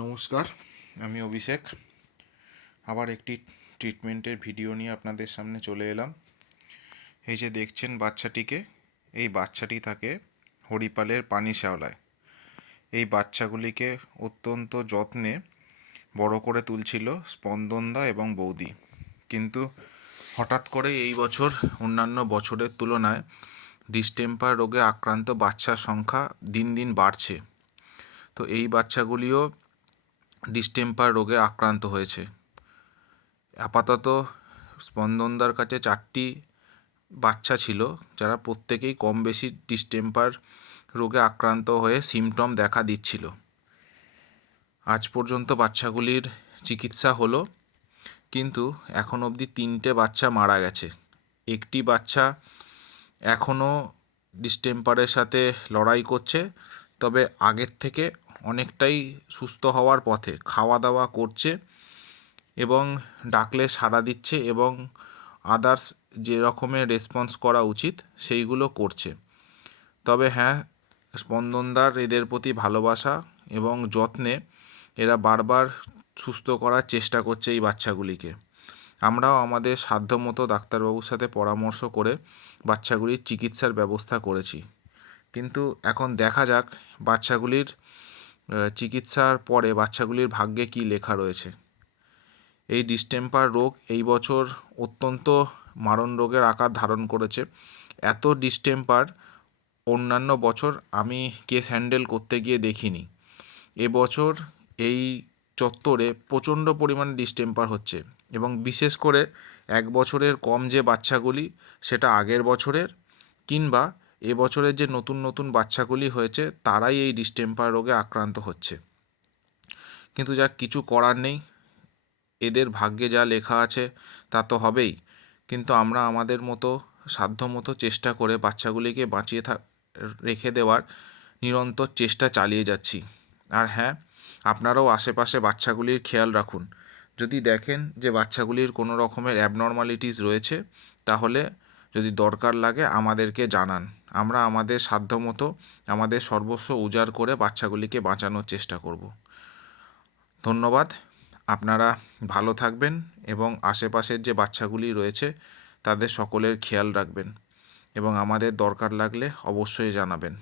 নমস্কার, আমি অভিষেক। আবার একটি ট্রিটমেন্টের ভিডিও নিয়ে আপনাদের সামনে চলে এলাম। এই যে দেখছেন বাচ্চাটিকে, এই বাচ্চাটি থাকে হরিপালের পানি শ্যাওলায়। এই বাচ্চাগুলিকে অত্যন্ত যত্নে বড় করে তুলছিল স্পন্দনদা এবং বৌদি। কিন্তু হঠাৎ করে এই বছর অন্যান্য বছরের তুলনায় ডিস্টেম্পার রোগে আক্রান্ত বাচ্চার সংখ্যা দিন দিন বাড়ছে। তো এই বাচ্চাগুলিও ডিস্টেম্পার রোগে আক্রান্ত হয়েছে। আপাতত স্পন্দনদার কাছে 4টি বাচ্চা ছিল, যারা প্রত্যেকেই কম বেশি ডিস্টেম্পার রোগে আক্রান্ত হয়ে সিমটম দেখা দিচ্ছিল। আজ পর্যন্ত বাচ্চাগুলির চিকিৎসা হলো, কিন্তু এখন অবধি 3টে বাচ্চা মারা গেছে। একটি বাচ্চা এখনও ডিস্টেম্পারের সাথে লড়াই করছে, তবে আগের থেকে অনেকটাই সুস্থ হওয়ার পথে, খাওয়া দাওয়া করছে এবং ডাকলে সাড়া দিচ্ছে এবং আদার্স যে রকমের রেসপন্স করা উচিত সেইগুলো করছে। তবে হ্যাঁ, স্পন্দনদার এদের প্রতি ভালোবাসা এবং যত্নে এরা বারবার সুস্থ করার চেষ্টা করছে এই বাচ্চাগুলিকে। আমরাও আমাদের সাধ্যমতো ডাক্তারবাবুর সাথে পরামর্শ করে বাচ্চাগুলির চিকিৎসার ব্যবস্থা করেছি। কিন্তু এখন দেখা যাক বাচ্চাগুলির চিকিৎসার পরে বাচ্চাগুলির ভাগ্যে কী লেখা রয়েছে। এই ডিস্টেম্পার রোগ এই বছর অত্যন্ত মারণ রোগের আকার ধারণ করেছে। এত ডিস্টেম্পার অন্যান্য বছর আমি কেস হ্যান্ডেল করতে গিয়ে দেখিনি। এবছর এই চত্বরে প্রচণ্ড পরিমাণে ডিস্টেম্পার হচ্ছে এবং বিশেষ করে 1 বছরের কম যে বাচ্চাগুলি, সেটা আগের বছরের কিংবা এবছরের যে নতুন নতুন বাচ্চাগুলি হয়েছে তারাই এই ডিস্টেম্পার রোগে আক্রান্ত হচ্ছে। কিন্তু যা কিছু করার নেই, এদের ভাগ্যে যা লেখা আছে তা তো হবেই। কিন্তু আমরা আমাদের মতো সাধ্যমতো চেষ্টা করে বাচ্চাগুলিকে বাঁচিয়ে রেখে দেওয়ার নিরন্তর চেষ্টা চালিয়ে যাচ্ছি। আর হ্যাঁ, আপনারাও আশেপাশে বাচ্চাগুলির খেয়াল রাখুন। যদি দেখেন যে বাচ্চাগুলির কোনো রকমের অ্যাবনর্মালিটিস রয়েছে, তাহলে যদি দরকার লাগে আমাদেরকে জানান। আমরা আমাদের সাধ্যমতো আমাদের সর্বস্ব উজাড় করে বাচ্চাগুলিকে বাঁচানোর চেষ্টা করব। ধন্যবাদ। আপনারা ভালো থাকবেন এবং আশেপাশের যে বাচ্চাগুলি রয়েছে তাদের সকলের খেয়াল রাখবেন এবং আমাদের দরকার লাগলে অবশ্যই জানাবেন।